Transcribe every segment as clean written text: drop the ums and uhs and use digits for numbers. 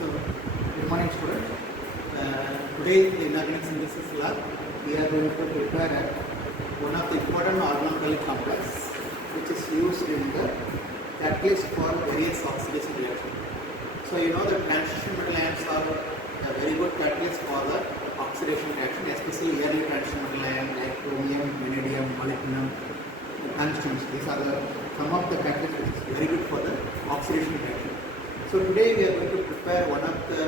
So, good morning students. Today in the inorganic synthesis lab, we are going to prepare one of the important organometallic complex which is used in the catalyst for various oxidation reactions. So, you know the transition metal ions are a very good catalyst for the oxidation reaction, especially early transition metal ions like chromium, vanadium, molybdenum, tungsten. These are some of the catalysts which is very good for the oxidation reaction. So today we are going to prepare one of the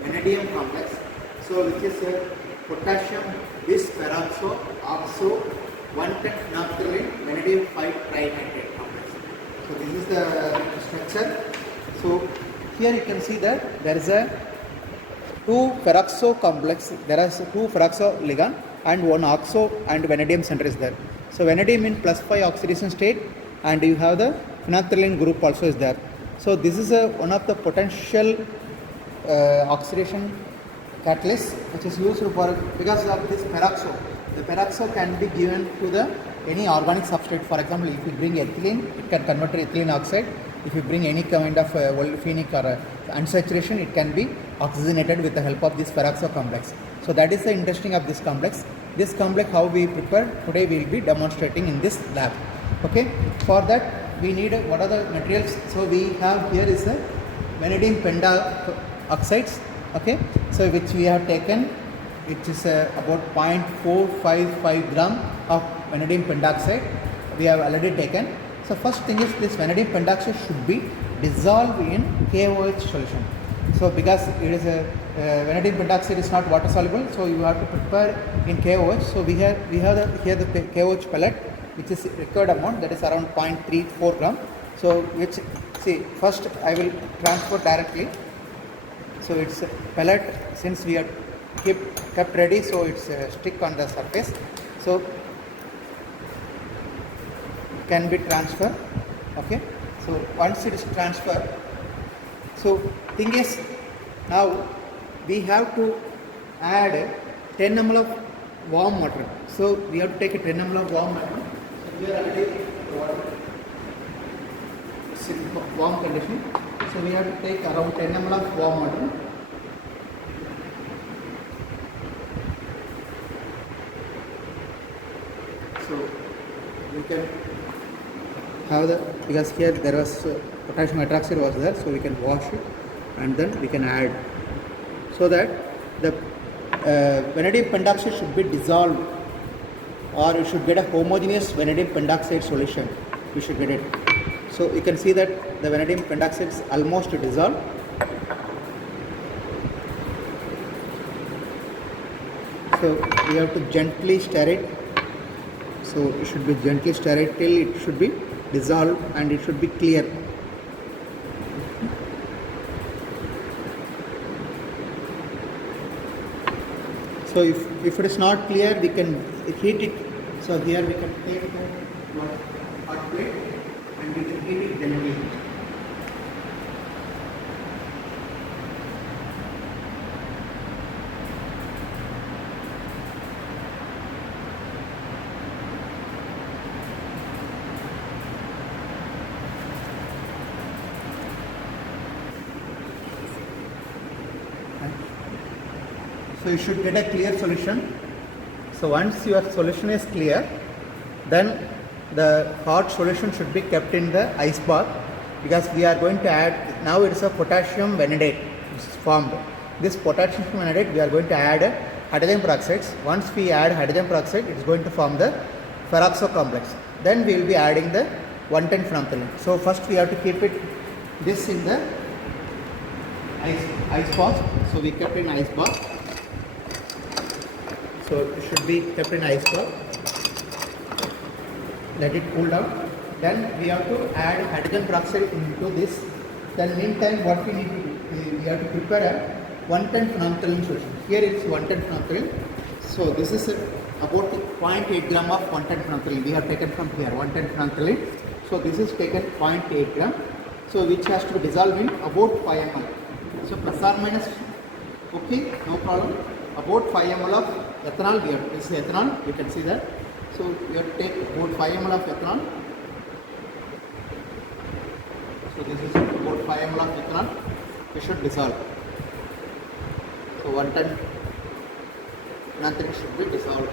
vanadium complex, so which is a potassium bis-peroxo oxo 110-phenolphthalein vanadium 5-trinitrate complex. So this is the structure. So here you can see that there is a 2 peroxo complex, there are 2 peroxo ligand and 1 oxo and vanadium center is there. So vanadium in +5 oxidation state and you have the phenolphthalein group also is there. So this is one of the potential oxidation catalyst which is used for, because of this peroxo. The peroxo can be given to the any organic substrate. For example, if you bring ethylene, it can convert to ethylene oxide. If you bring any kind of olefinic or unsaturation, it can be oxygenated with the help of this peroxo complex. So that is the interesting of this complex. This complex how we prepare today we will be demonstrating in this lab. Okay, for that we need what are the materials. So we have here is a vanadium pentoxides, okay, so which we have taken, which is about 0.455 gram of vanadium pentoxide we have already taken. So first thing is this vanadium pentoxide should be dissolved in KOH solution. So because it is a vanadium pentoxide is not water soluble, so you have to prepare in KOH. So we have here the KOH pellet, which is required amount, that is around 0.34 gram. So which, see, first I will transfer directly. So it's a pellet, since we are kept ready, so it's stick on the surface. So can be transferred. Okay. So once it is transferred, so thing is now we have to add 10 ml of warm water. So we have to take a 10 ml of warm water. Here already the water is in warm condition, so we have to take around 10 ml of warm water. So we can have the, because here there was potassium hydroxide was there, so we can wash it and then we can add, so that the vanadium pentoxide should be dissolved, or you should get a homogeneous vanadium pentoxide solution. You should get it. So you can see that the vanadium pentoxide is almost dissolved. So we have to gently stir it. So it should be gently stir it till it should be dissolved and it should be clear. So if it is not clear, we can heat it. So here we can take a hot plate and we can heat it gently. So you should get a clear solution. So once your solution is clear, then the hot solution should be kept in the ice bath, because we are going to add, now it is a potassium vanadate which is formed. This potassium vanadate we are going to add hydrogen peroxides. Once we add hydrogen peroxide, it is going to form the peroxo complex. Then we will be adding the 110-phenolphthalein. So first we have to keep it this in the ice bath. So we kept in ice bath. So it should be kept in ice bath. Let it cool down. Then we have to add hydrogen peroxide into this. Then meantime what we need to do, we have to prepare a 110-phenolphthalein solution. Here it is 110-phenolphthalein. So this is about 0.8 gram of 110-phenolphthalein. We have taken from here 110-phenolphthalein. So this is taken 0.8 gram. So which has to be dissolved in about 5 ml. So plus or minus, okay, no problem. About 5 ml of ethanol we have. This is ethanol. You can see that. So we have to take about 5 ml of ethanol. So this is about 5 ml of ethanol. We should dissolve. So 110 phenanthroline should be dissolved.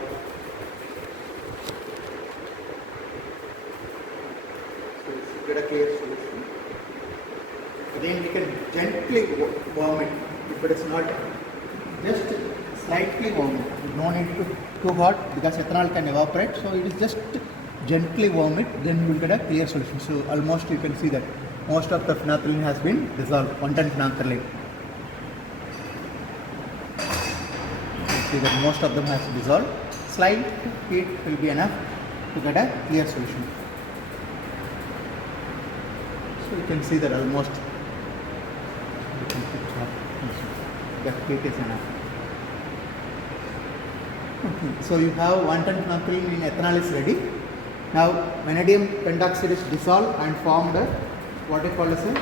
So let's get a clear solution. Again we can gently warm it. If it is not, just slightly warm it. No need to too hot because ethanol can evaporate. So it is just gently warm it, then you will get a clear solution. So almost you can see that most of the phenanthroline has been dissolved, 110 phenanthroline. You see that most of them has dissolved. Slight heat will be enough to get a clear solution. So you can see that almost the heat is enough. Okay. So you have 110 phenanthroline in ethanol is ready. Now vanadium pentoxide is dissolved and formed what is called as a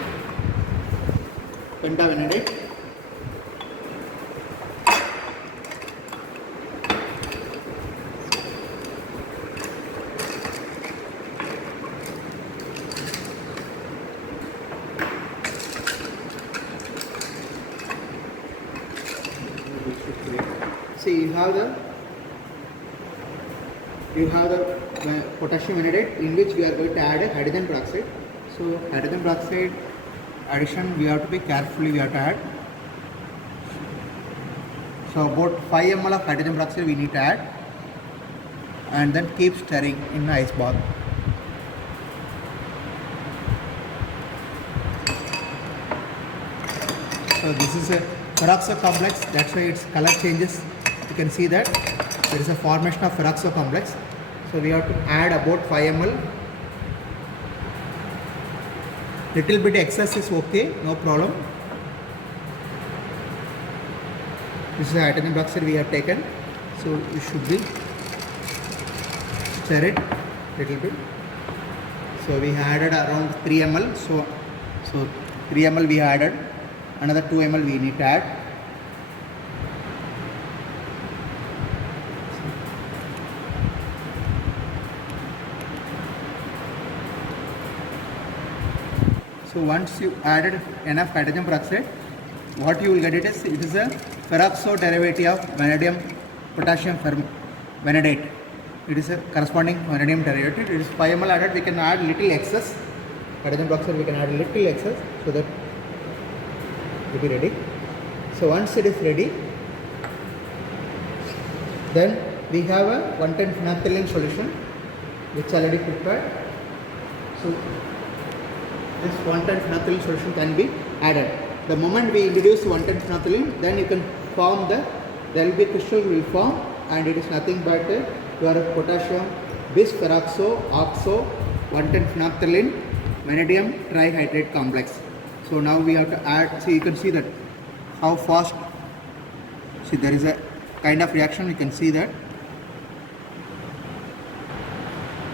pentavanadate. So you have the potassium vanadate in which we are going to add a hydrogen peroxide. So hydrogen peroxide addition we have to be carefully we have to add. So about 5 ml of hydrogen peroxide we need to add and then keep stirring in the ice bath. So this is a peroxo complex, that's why its color changes. You can see that there is a formation of peroxo complex. So we have to add about 5 ml. Little bit excess is okay, no problem. This is the hydrogen peroxide we have taken. So you should be stir it little bit. So we added around 3 ml. So 3 ml we added. Another 2 ml we need to add. So once you added enough hydrogen peroxide, what you will get it is a peroxo derivative of vanadium potassium vanadate. It is a corresponding vanadium derivative. It is 5 ml added. We can add little excess hydrogen peroxide. We can add little excess so that it will be ready. So once it is ready, then we have a 110 phenanthroline solution which already prepared. So this 110 phenanthroline solution can be added. The moment we introduce 110 phenanthroline, then you can form there will be crystal will form, and it is nothing but your potassium bis peroxo oxo 110 phenanthroline vanadium trihydrate complex. So now we have to add. See, you can see that how fast. See, there is a kind of reaction. You can see that.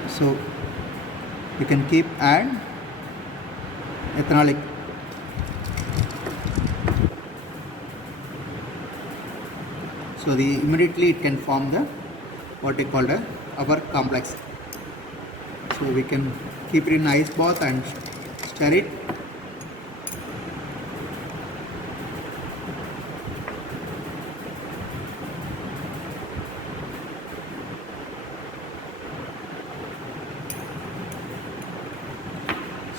So you can keep add ethanolic. So immediately it can form the what we call the our complex. So we can keep it in ice bath and stir it.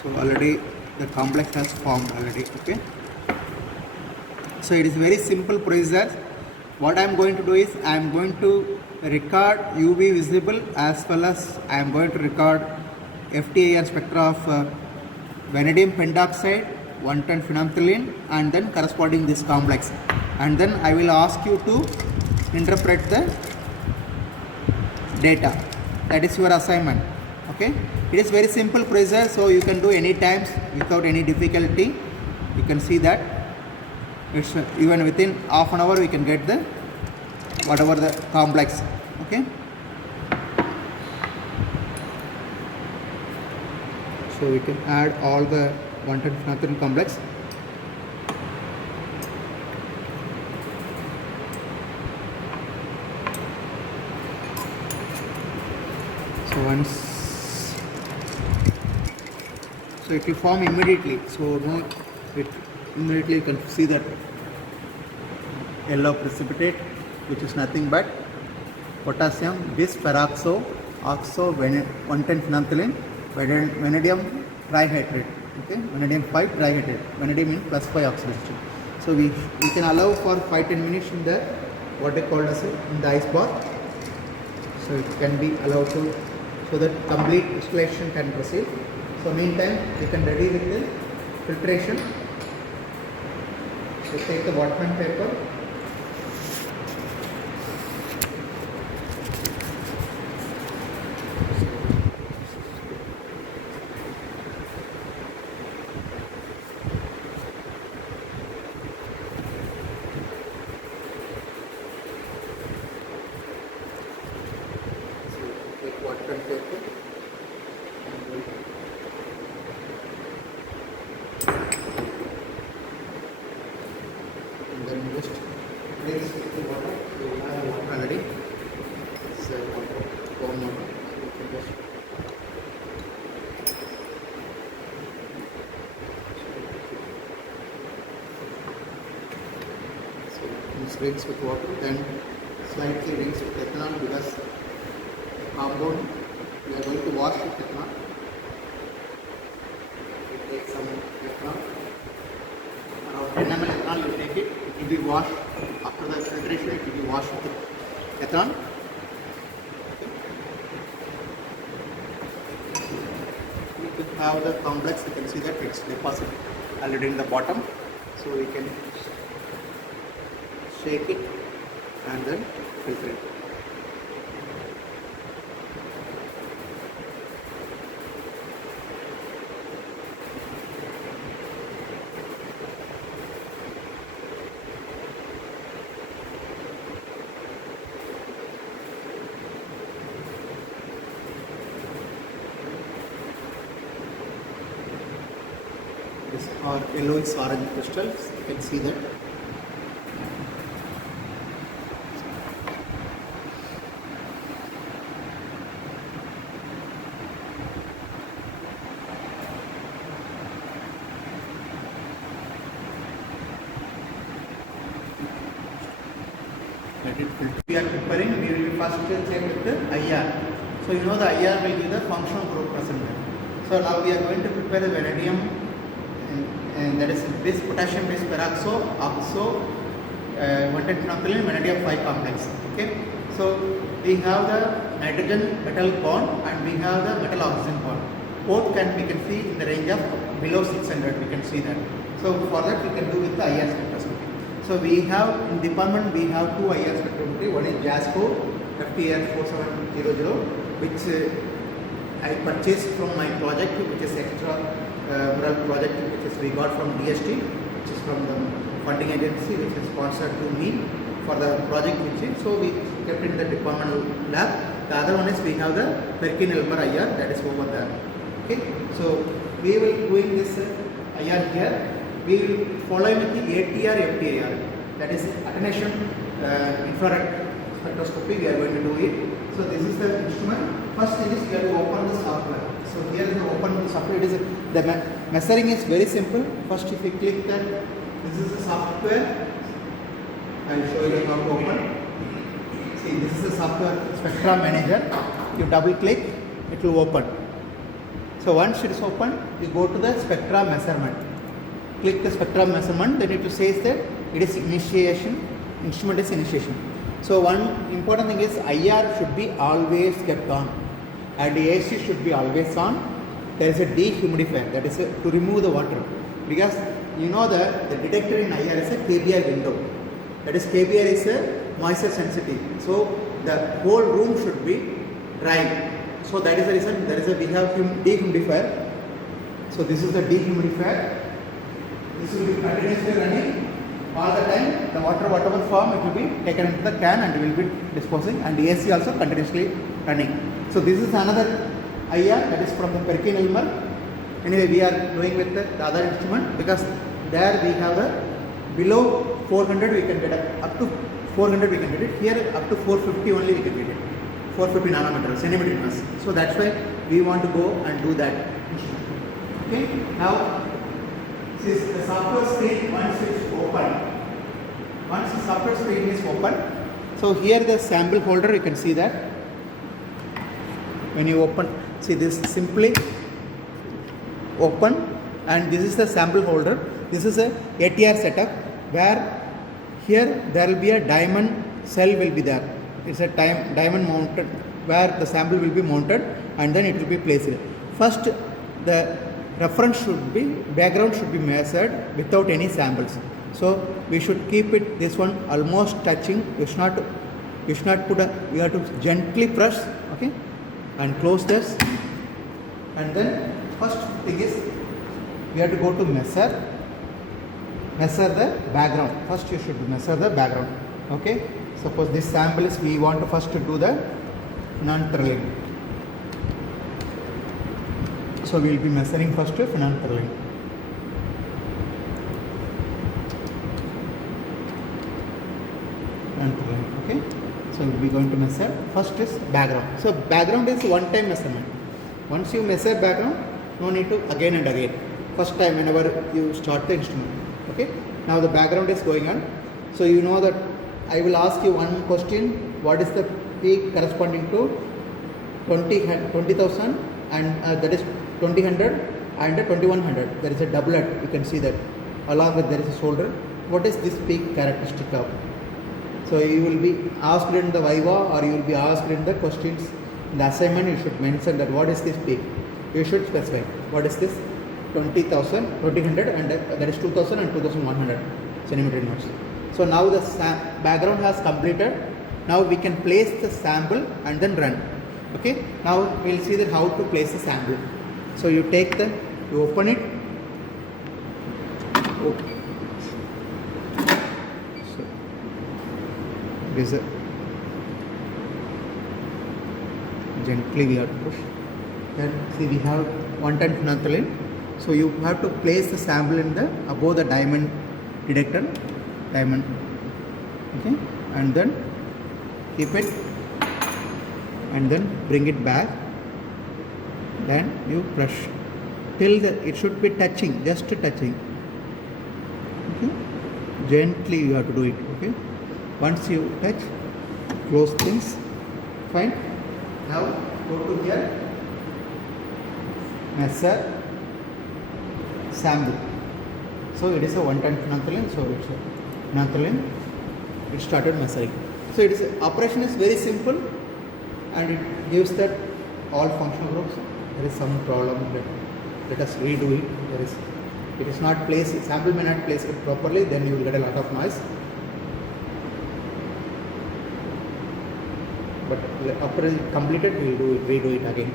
So already the complex has formed already. Okay. So it is very simple procedure. What I am going to do is I am going to record UV visible as well as I am going to record FTIR spectra of vanadium pentoxide, 110 phenanthroline, and then corresponding this complex. And then I will ask you to interpret the data. That is your assignment. Okay. It is very simple procedure, so you can do any times without any difficulty. You can see that it's even within half an hour we can get the whatever the complex. Okay. So we can add all the 110 phenanthroline complex. So once. So it will form immediately. So no, it immediately you can see that yellow precipitate, which is nothing but potassium bisperoxo oxo 110 phenolphthalein vanadium trihydrate. Okay, vanadium 5 trihydrate. Vanadium means plus 5 oxidation. So we can allow for 5-10 minutes in the what they call as in the ice bath. So it can be allowed to, so that complete distillation can proceed. So meantime we can ready with the filtration. We take the Whatman paper. Whatman paper. And then just rinse with the water. You have water already. So warm water. So you can just rinse with water, then slightly rinse with ethanol, because compound we are going to wash with ethanol. We take some ethanol, around 10 ml ethanol you take it, it will be washed after the filtration, it will be washed with ethanol. We can have the complex, you can see that it's deposited already in the bottom, so we can shake it and then filter it. These are yellowish orange crystals, you can see that. We are preparing, we will first check with the IR. So you know the IR will give the functional group present there. So now we are going to prepare the vanadium, and that is this potassium based peroxo, oxo, 110 phenolphthalein, vanadium 5 complex. Okay. So we have the nitrogen metal bond and we have the metal oxygen bond. Both we can see in the range of below 600. We can see that. So for that we can do with the IR spectroscopy. So we have in department we have two IR spectrometry. One is JASCO FTR4700, which I purchased from my project, which is extra mural project, which is we got from DST, which is from the funding agency, which is sponsored to me for the project. So we kept in the department lab. The other one is we have the Perkin-Elmer IR, that is over there. Okay. So we will doing this IR here. We will follow with the ATR FTIR, that is attenuation infrared spectroscopy. We are going to do it. So this is the instrument. First thing is we have to open the software. So here is the open software. It is the measuring is very simple. First, if you click that, this is the software. I will show you how to open. See, this is the software Spectra Manager. You double click, it will open. So once it is open, you go to the spectra measurement. Click the spectra measurement, then it says that it is initiation, instrument is initiation. So one important thing is IR should be always kept on and AC should be always on. There is a dehumidifier, that is to remove the water, because you know that the detector in IR is a KBR window, that is KBR is a moisture sensitive, so the whole room should be dry. So that is the reason we have dehumidifier. So this is the dehumidifier. This will be continuously running all the time. The water, whatever form, it will be taken into the can and will be disposing, and the AC also continuously running. So this is another IR, that is from the Perkin-Elmer. Anyway, we are doing with the other instrument, because there we have the below 400 we can get it, up to 400 we can get it. Here up to 450 only we can get it. 450 nanometer, centimeter mass. So that's why we want to go and do that. Okay. Now, since the software screen, once it's open, once the software screen is open. So here the sample holder, you can see that. When you open, see this simply open, and this is the sample holder. This is a ATR setup where here there will be a diamond cell will be there. It's a diamond mounted where the sample will be mounted and then it will be placed. First the reference should be, background should be measured without any samples. So we should keep it, this one almost touching. You should not put a, you have to gently press, okay, and close this. And then first thing is we have to go to measure the background. First you should measure the background, okay. Suppose this sample is, we want to first do the non-trailing. So we will be measuring first with non-trailing. Okay. So we will be going to measure. First is background. So background is one-time measurement. Once you measure background, no need to again and again. First time whenever you start the instrument. Okay. Now the background is going on. So you know that I will ask you one question. What is the peak corresponding to 20,000 and that is 2000 and 2100. There is a doublet. You can see that. Along with there is a shoulder. What is this peak characteristic of? So you will be asked in the Viva or you will be asked in the questions. In the assignment you should mention that what is this peak. You should specify what is this 20,000, 2000 and that is 2000 and 2100 centimeter units. So now the background has completed. Now we can place the sample and then run. Okay. Now we will see that how to place the sample. So you take the, you open it. So it is a, gently we have to push. Then see we have 110 phenolphthalein. So you have to place the sample in the above the diamond detector, diamond, okay, and then keep it and then bring it back. Then you brush till the, it should be touching, just touching. Okay, gently you have to do it. Okay, once you touch, close things. Fine. Now go to here. Measure sample. So it is a 110 phenolphthalein. So it's a phenolphthalein. It started measuring. So it is operation is very simple, and it gives that all functional groups. There is some problem. Let us redo it. It is not placed. Sample may not place it properly. Then you will get a lot of noise. But after it completed, we will redo it again.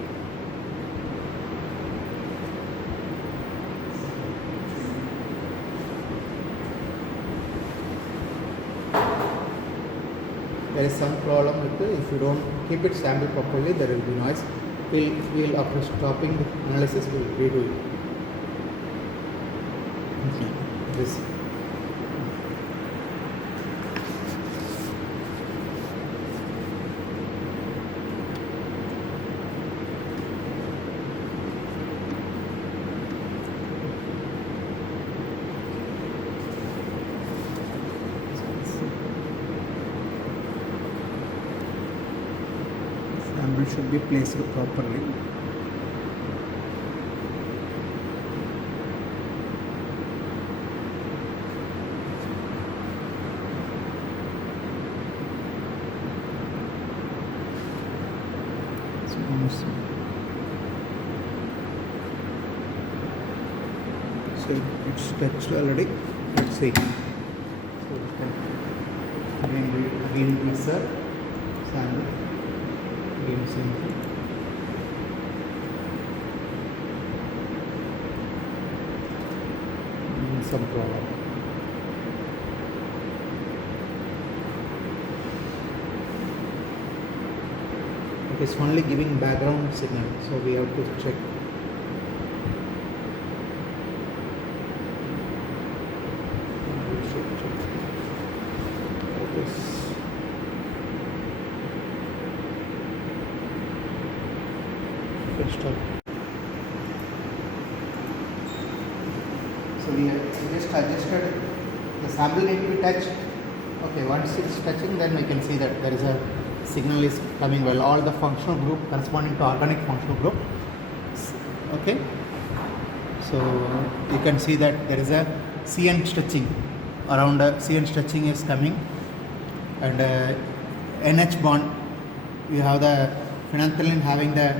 There is some problem with it. If you don't keep it sample properly, there will be noise. We'll after stopping the analysis, we will redo it. Okay. This. Sample should be placed properly. So it's touched already. Let's see. So again measure sample. Again same thing. Some problem. It is only giving background signal, so we have to check. We should check. Focus. Stop. So we have just adjusted the sample need to be touched. Okay, once it's touching, then we can see that there is a signal is coming well. All the functional group corresponding to organic functional group. Okay. So you can see that there is a CN stretching around. CN stretching is coming, and NH bond. You have the phenanthroline having the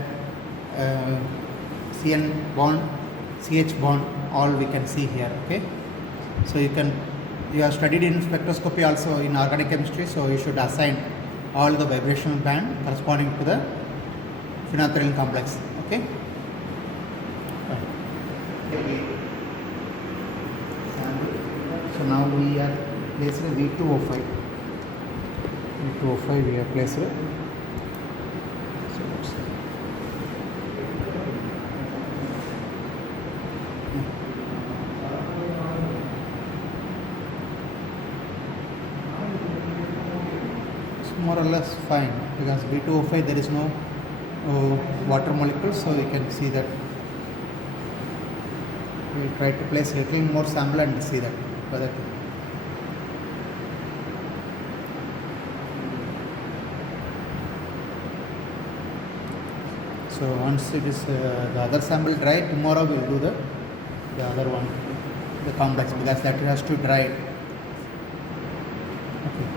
CN bond, CH bond. All we can see here. Okay. So you have studied in spectroscopy also in organic chemistry, so you should assign all the vibrational band corresponding to the phenanthroline complex. Okay. So now we are placed V2O5. V2O5 we are placed. So let's see. It's more or less fine because V2O5 there is no water molecules, so you can see that. We will try to place a little more sample and see that whether. So once it is the other sample dry, tomorrow we will do the other one, the complex, because that has to dry. Okay.